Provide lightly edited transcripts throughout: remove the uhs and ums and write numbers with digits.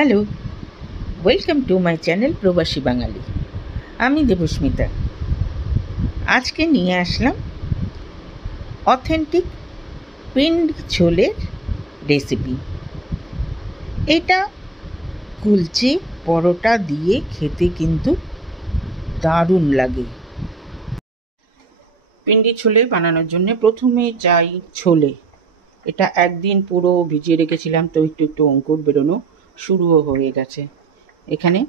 Hello, welcome to my channel প্রবাসী বাঙালি। আমি দেবস্মিতা। আজকে নিয়ে আসলাম অথেন্টিক পিন্ডি ছোলের রেসিপি। এটা কুলচে পরোটা দিয়ে খেতে কিন্তু দারুণ লাগে। পিন্ডি ছোলে বানানোর জন্য প্রথমে চাই ছোলে। এটা একদিন পুরো ভিজিয়ে রেখেছিলাম, তো একটু একটু অঙ্কুর বেরোনো শুরুও হয়ে গেছে। এখানে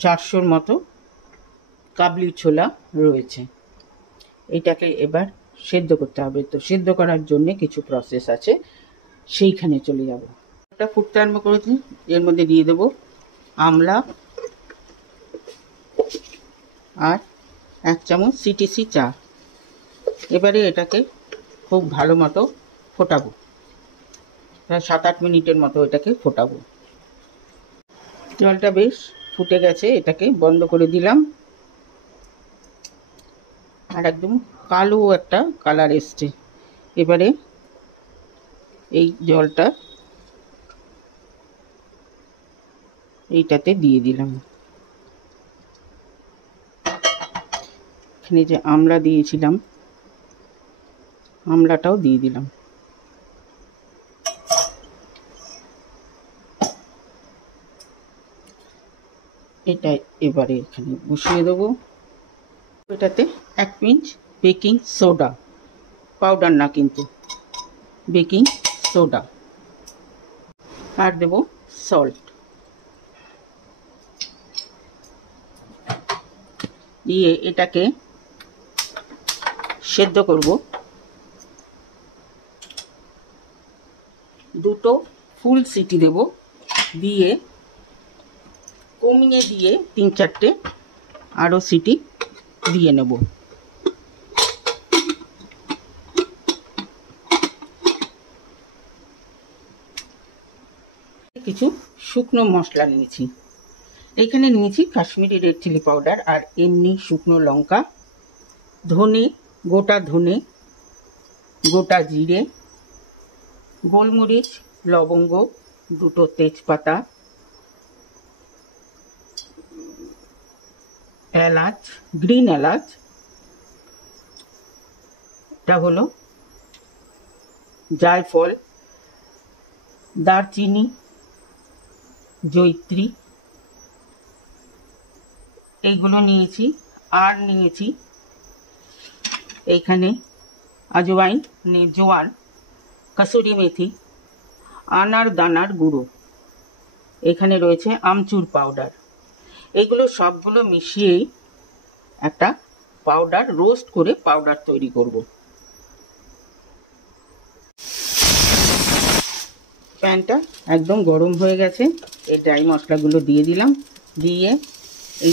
400-র মতো কাবলি ছোলা রয়েছে। এটাকে এবার সেদ্ধ করতে হবে। তো সেদ্ধ করার জন্য কিছু প্রসেস আছে, সেইখানে চলে যাব। একটা ফুটতে আরম্ভ করেছি, এর মধ্যে দিয়ে দেব আমলা আর 1 চামচ সিটিসি চা। এবারে এটাকে খুব ভালো মতো ফোটাবো, প্রায় 7-8 মিনিটের মতো এটাকে ফোটাবো। জলটা বেশ ফুটে গেছে, এটাকে বন্ধ করে দিলাম। আর একদম কালো একটা কালার এসছে। এবারে এই জলটা এইটাতে দিয়ে দিলাম। এখানে যে আমলা দিয়েছিলাম, আমলাটাও দিয়ে দিলাম। এটা এবারে এখানে বসিয়ে দেবো। এটাতে 1 পিঞ্চ বেকিং সোডা, পাউডার না কিন্তু, বেকিং সোডা, আর দেবো সল্ট। দিয়ে এটাকে সেদ্ধ করব। 2টো ফুল সিটি দেব, দিয়ে কমিয়ে দিয়ে 3-4টে আরও সিটি দিয়ে নেব। কিছু শুকনো মশলা নিয়েছি। এখানে নিয়েছি কাশ্মীরি রেড চিলি পাউডার আর এমনি শুকনো লঙ্কা, ধনে, গোটা ধনে, গোটা জিরে, গোলমরিচ, লবঙ্গ, 2টো তেজপাতা, এলাচ, গ্রিন এলাচ, এটা হলো জায়ফল, দারচিনি, জয়িত্রী, এইগুলো নিয়েছি। আর নিয়েছি এইখানে আজওয়াইন, জোয়ান, কসুরি মেথি, আনার দানার গুঁড়ো, এখানে রয়েছে আমচুর পাউডার। এগুলো সবগুলো মিশিয়েই একটা পাউডার, রোস্ট করে পাউডার তৈরি করব। প্যানটা একদম গরম হয়ে গেছে, এই ড্রাই মশলাগুলো দিয়ে দিলাম। দিয়ে এই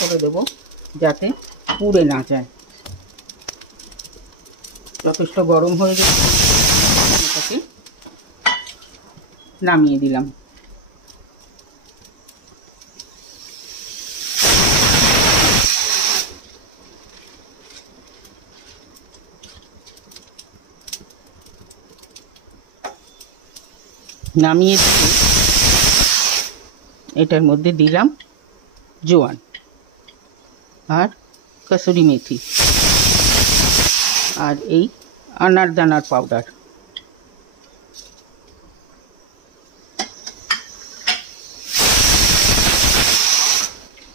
করে দেবো যাতে পুড়ে না যায়। যথেষ্ট গরম হয়ে গেছে, এটাকে নামিয়ে দিলাম। নামিয়ে দিয়ে এটার মধ্যে দিলাম জোয়ান আর কসুরি মেথি আর এই আনার দানার পাউডার।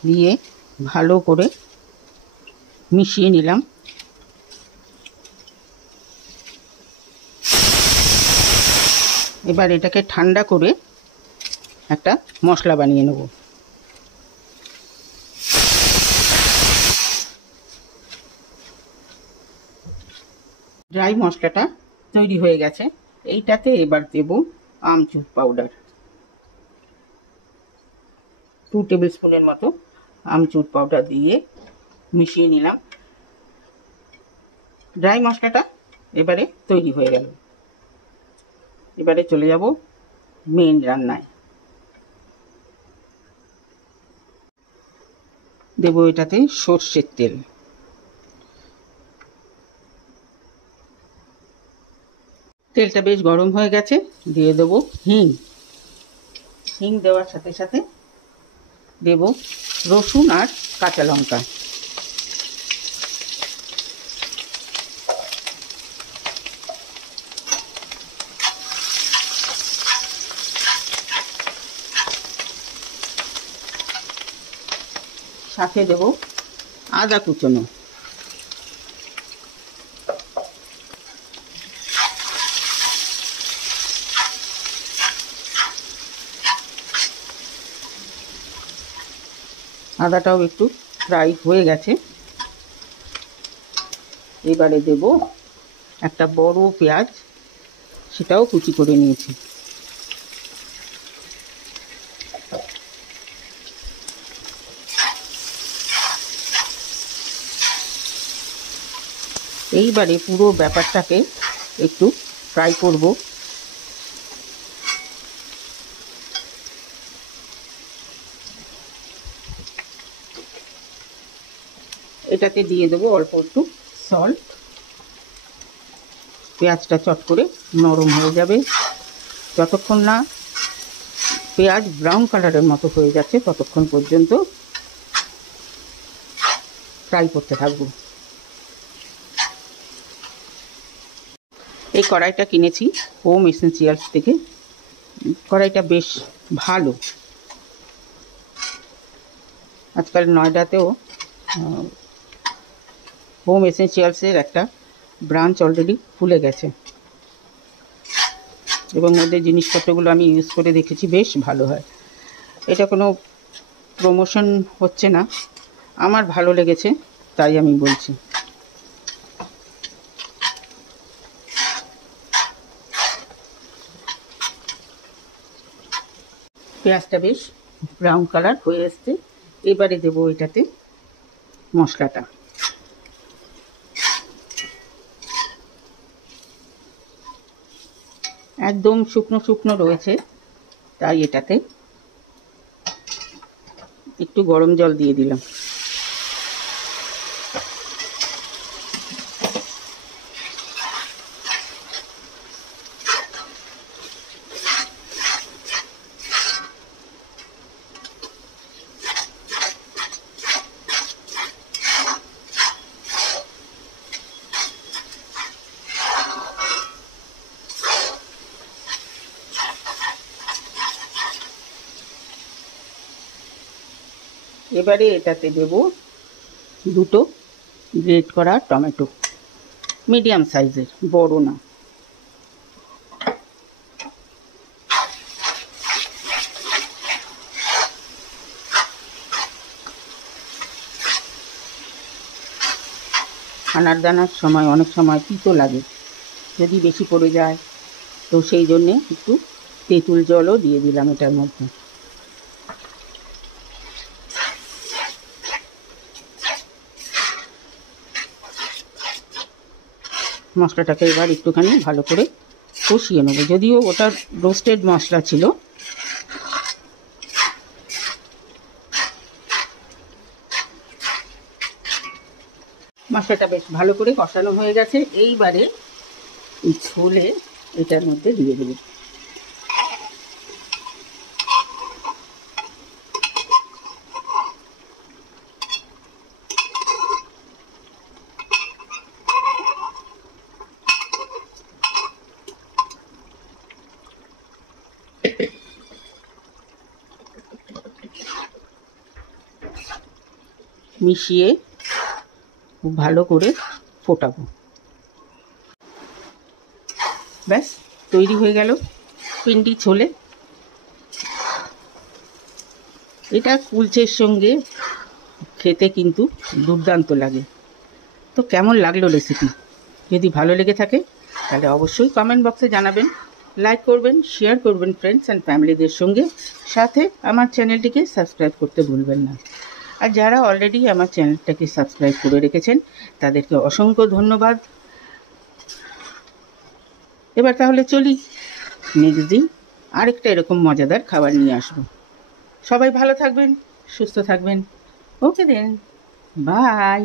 দিয়ে ভালো করে মিশিয়ে নিলাম। এবার এটাকে ঠান্ডা করে একটা মশলা বানিয়ে নেব। ড্রাই মশলাটা তৈরি হয়ে গেছে, এইটাতে এবার দেব আমচুর পাউডার। 2 টেবিল স্পুনের মতো আমচুর পাউডার দিয়ে মিশিয়ে নিলাম। ড্রাই মশলাটা এবারে তৈরি হয়ে গেল। এবারে চলে যাব মেন রান্নায়। দেব এটাতে সর্ষের তেল। তেলটা বেশ গরম হয়ে গেছে, দিয়ে দেবো হিং। হিং দেওয়ার সাথে সাথে দেব রসুন আর কাঁচা লঙ্কা। সাথে দেব আদা কুচনো। আদাটাও একটু ফ্রাই হয়ে গেছে। এবারে দেব একটা বড় পেঁয়াজ, সেটাও কুচি করে নিয়েছি। এইবারে পুরো ব্যাপারটাকে একটু ফ্রাই করব। এটাতে দিয়ে দেবো অল্প একটু সল্ট। পেঁয়াজটা চট করে নরম হয়ে যাবে। যতক্ষণ না পেঁয়াজ ব্রাউন কালারের মতো হয়ে যাচ্ছে ততক্ষণ পর্যন্ত ফ্রাই করতে থাকবো। এই কড়াইটা কিনেছি হোম এসেন্সিয়ালস থেকে। কড়াইটা বেশ ভালো। আজকাল নয়ডাতেও হোম এসেন্সিয়ালসের একটা ব্রাঞ্চ অলরেডি খুলে গেছে এবং ওদের জিনিসপত্রগুলো আমি ইউজ করে দেখেছি, বেশ ভালো হয়। এটা কোনো প্রমোশন হচ্ছে না, আমার ভালো লেগেছে তাই আমি বলছি। পেঁয়াজটা বেশ ব্রাউন কালার হয়ে এসছে। এবারে দেবো এটাতে মশলাটা। একদম শুকনো শুকনো রয়েছে, তাই এটাতে একটু গরম জল দিয়ে দিলাম। এবারে এটাতে দেব দুটো গ্রেট করা টমেটো, মিডিয়াম সাইজের, বড় না। আনার দানার সময় অনেক সময় তিতো লাগে, যদি বেশি পড়ে যায় তো সেই জন্যে একটু তেঁতুল জলও দিয়ে দিলাম এটার মধ্যে। মশলাটাকে এবার একটুখানি ভালো করে কষিয়ে নেবো। যদিও ওটা রোস্টেড মশলা ছিল, মশলাটা বেশ ভালো করে কষানো হয়ে গেছে। এইবারে ছোলে এটার মধ্যে দিয়ে দেবো। মিশিয়ে খুব ভালো করে ফোটাবো। ব্যাস তৈরি হয়ে গেল পিন্ডি ছোলে। এটা কুলচের সঙ্গে খেতে কিন্তু দুর্দান্ত লাগে। তো কেমন লাগলো রেসিপি? যদি ভালো লেগে থাকে তাহলে অবশ্যই কমেন্ট বক্সে জানাবেন, লাইক করবেন, শেয়ার করবেন ফ্রেন্ডস অ্যান্ড ফ্যামিলিদের সঙ্গে। সাথে আমার চ্যানেলটিকে সাবস্ক্রাইব করতে ভুলবেন না। আর যারা অলরেডি আমার চ্যানেলটাকে সাবস্ক্রাইব করে রেখেছেন তাদেরকে অসংখ্য ধন্যবাদ। এবার তাহলে চলি, নেক্সট দিন আরেকটা এরকম মজাদার খাবার নিয়ে আসবো। সবাই ভালো থাকবেন, সুস্থ থাকবেন। ওকে দেন, বাই।